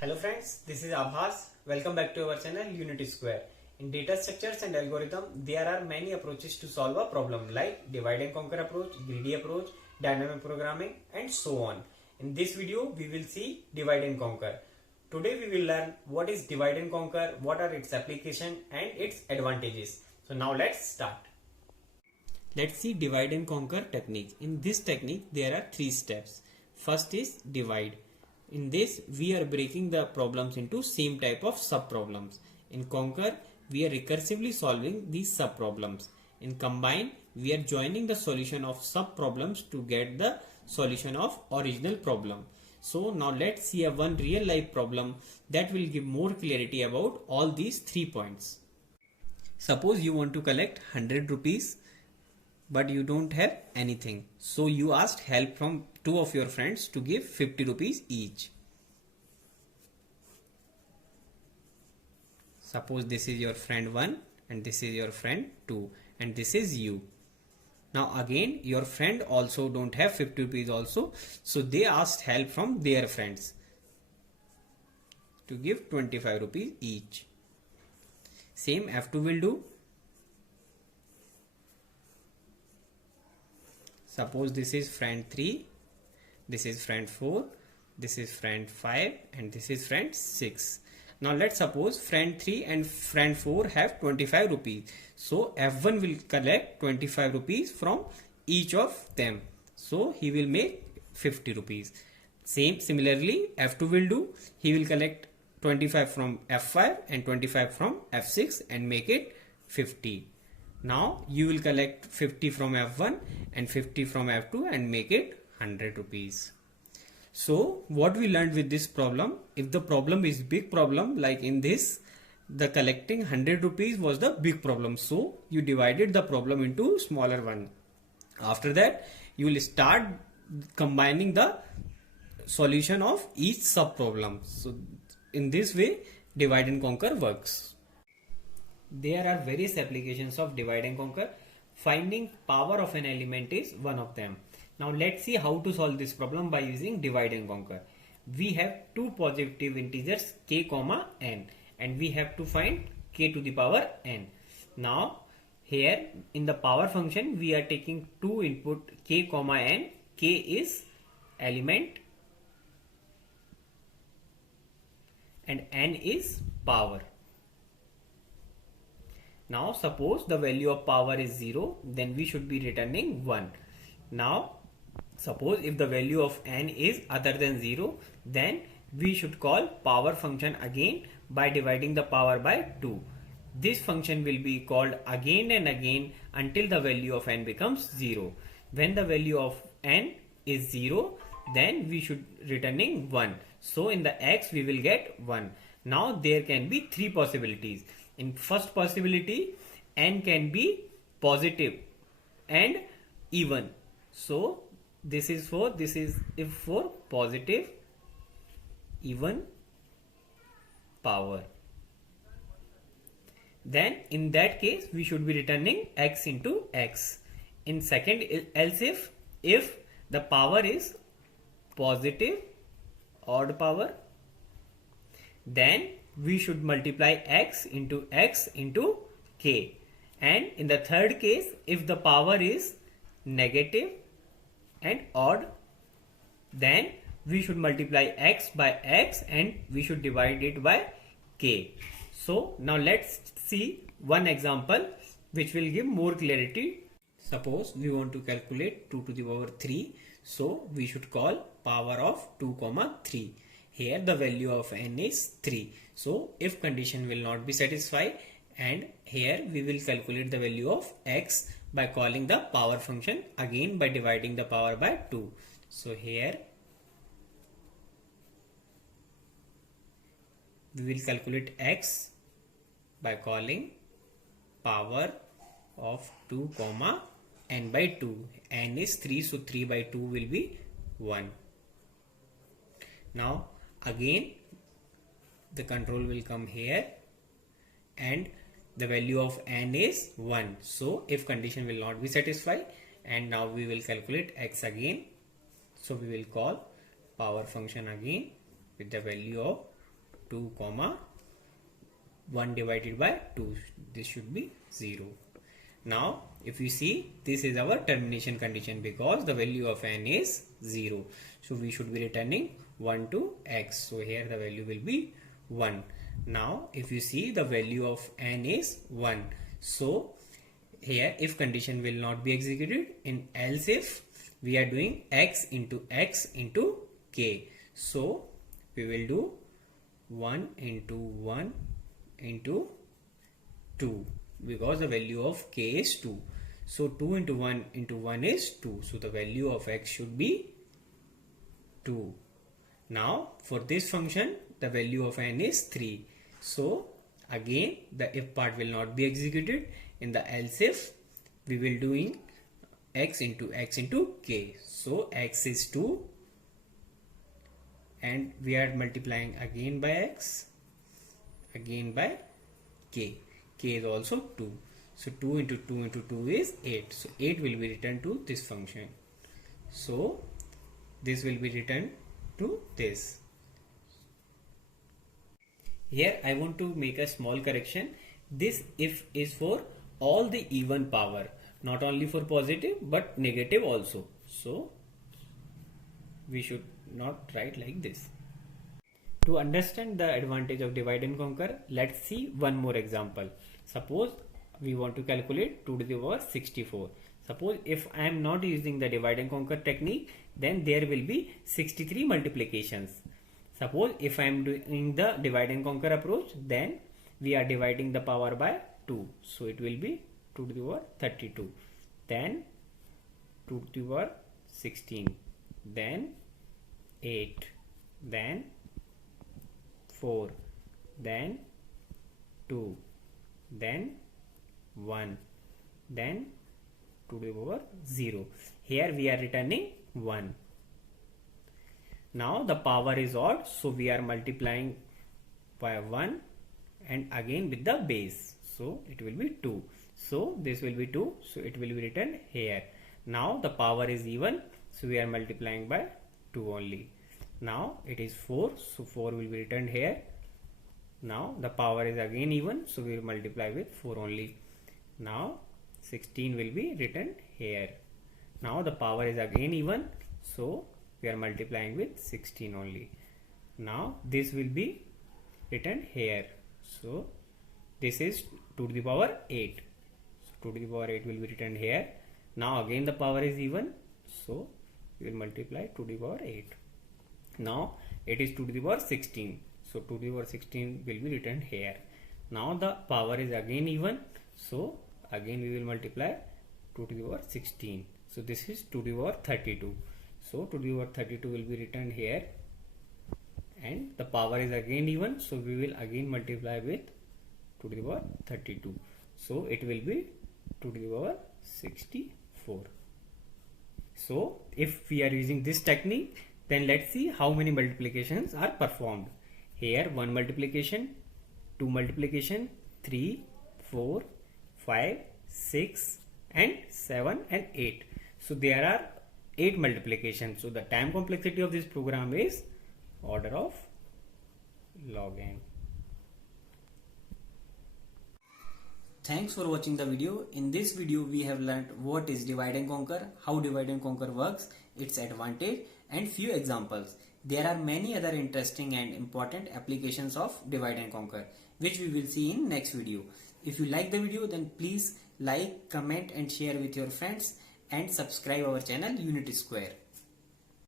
Hello friends, this is Abhas. Welcome back to our channel Unity Square. In data structures and algorithm, there are many approaches to solve a problem like divide and conquer approach, greedy approach, dynamic programming and so on. In this video, we will see divide and conquer. Today we will learn what is divide and conquer, what are its application and its advantages. So now let's start. Let's see divide and conquer technique. In this technique, there are three steps. First is divide. In this, we are breaking the problems into same type of sub-problems. In conquer, we are recursively solving these sub-problems. In combine, we are joining the solution of sub-problems to get the solution of original problem. So now let's see a one real life problem that will give more clarity about all these 3 points. Suppose you want to collect 100 rupees but you don't have anything. So you asked help from two of your friends to give 50 rupees each. Suppose this is your friend 1 and this is your friend 2 and this is you. Now again your friend also don't have 50 rupees also. So they asked help from their friends to give 25 rupees each. Same F2 will do. Suppose this is friend 3, this is friend 4, this is friend 5 and this is friend 6. Now let's suppose friend 3 and friend 4 have 25 rupees. So F1 will collect 25 rupees from each of them. So he will make 50 rupees. Similarly F2 will do. He will collect 25 from F5 and 25 from F6 and make it 50. Now you will collect 50 from F1 and 50 from F2 and make it 100 rupees. So what we learned with this problem, if the problem is big problem like in this, the collecting 100 rupees was the big problem. So you divided the problem into smaller one. After that you will start combining the solution of each sub problem. So in this way divide and conquer works. There are various applications of divide and conquer. Finding power of an element is one of them. Now let's see how to solve this problem by using divide and conquer. We have two positive integers k, n and we have to find k to the power n. Now here in the power function we are taking two input k, n. K is element and n is power. Now suppose the value of power is 0, then we should be returning 1. Now suppose if the value of n is other than 0, then we should call power function again by dividing the power by 2. This function will be called again and again until the value of n becomes 0. When the value of n is 0, then we should returning 1. So in the x we will get 1. Now there can be three possibilities. In first possibility, n can be positive and even. So this is if for positive even power. Then in that case we should be returning x into x. In second, else if the power is positive odd power, then we should multiply x into k. And in the third case, if the power is negative and odd, then we should multiply x by x and we should divide it by k. So now let's see one example which will give more clarity. Suppose we want to calculate 2 to the power 3. So we should call power of 2, 3. Here the value of n is 3. So if condition will not be satisfied, and here we will calculate the value of x by calling the power function again by dividing the power by 2. So here we will calculate x by calling power of 2, n by 2. N is 3, so 3 by 2 will be 1. Now again the control will come here and the value of n is 1. So if condition will not be satisfied, and now we will calculate x again. So we will call power function again with the value of 2 comma 1 divided by 2. This should be 0. Now if you see, this is our termination condition because the value of n is 0. So we should be returning 1 to x. So here the value will be 1. Now if you see, the value of n is 1. So here if condition will not be executed, in else if we are doing x into k. So we will do 1 into 1 into 2 because the value of k is 2. So 2 into 1 is 2. So the value of x should be 2. Now for this function, the value of n is 3. So again the if part will not be executed. In the else if, we will doing x into k. So x is 2 and we are multiplying again by x, again by k. K is also 2. So 2 into 2 is 8. So 8 will be returned to this function. So this will be returned to this. Here I want to make a small correction. This if is for all the even power, not only for positive but negative also. So we should not write like this. To understand the advantage of divide and conquer, let's see one more example. Suppose we want to calculate 2 to the power 64. Suppose if I am not using the divide and conquer technique, then there will be 63 multiplications. Suppose if I am doing the divide and conquer approach, then we are dividing the power by 2. So it will be 2 to the power 32. Then 2 to the power 16. Then 8. Then 4. Then 2. Then 1. Then 2 to the power 0. Here we are returning 1. Now the power is odd, so we are multiplying by 1 and again with the base. So it will be 2. So this will be 2. So it will be written here. Now the power is even, so we are multiplying by 2 only. Now it is 4. So 4 will be written here. Now the power is again even, so we will multiply with 4 only. Now 16 will be written here. Now the power is again even, so we are multiplying with 16 only. Now this will be written here. So this is 2 to the power 8. So 2 to the power 8 will be written here. Now again the power is even, so we will multiply 2 to the power 8. Now it is 2 to the power 16. So 2 to the power 16 will be written here. Now the power is again even, so again we will multiply 2 to the power 16. So this is 2 to the power 32. So 2 to the power 32 will be written here, and the power is again even, so we will again multiply with 2 to the power 32. So it will be 2 to the power 64. So if we are using this technique, then let's see how many multiplications are performed. Here 1 multiplication, 2 multiplication, 3, 4, 5, 6 and 7 and 8. So there are 8 multiplications. So the time complexity of this program is order of log n. Thanks for watching the video. In this video we have learned what is divide and conquer, how divide and conquer works, its advantage and few examples. There are many other interesting and important applications of divide and conquer, which we will see in next video. If you like the video, then please like, comment and share with your friends and subscribe our channel Unity Square.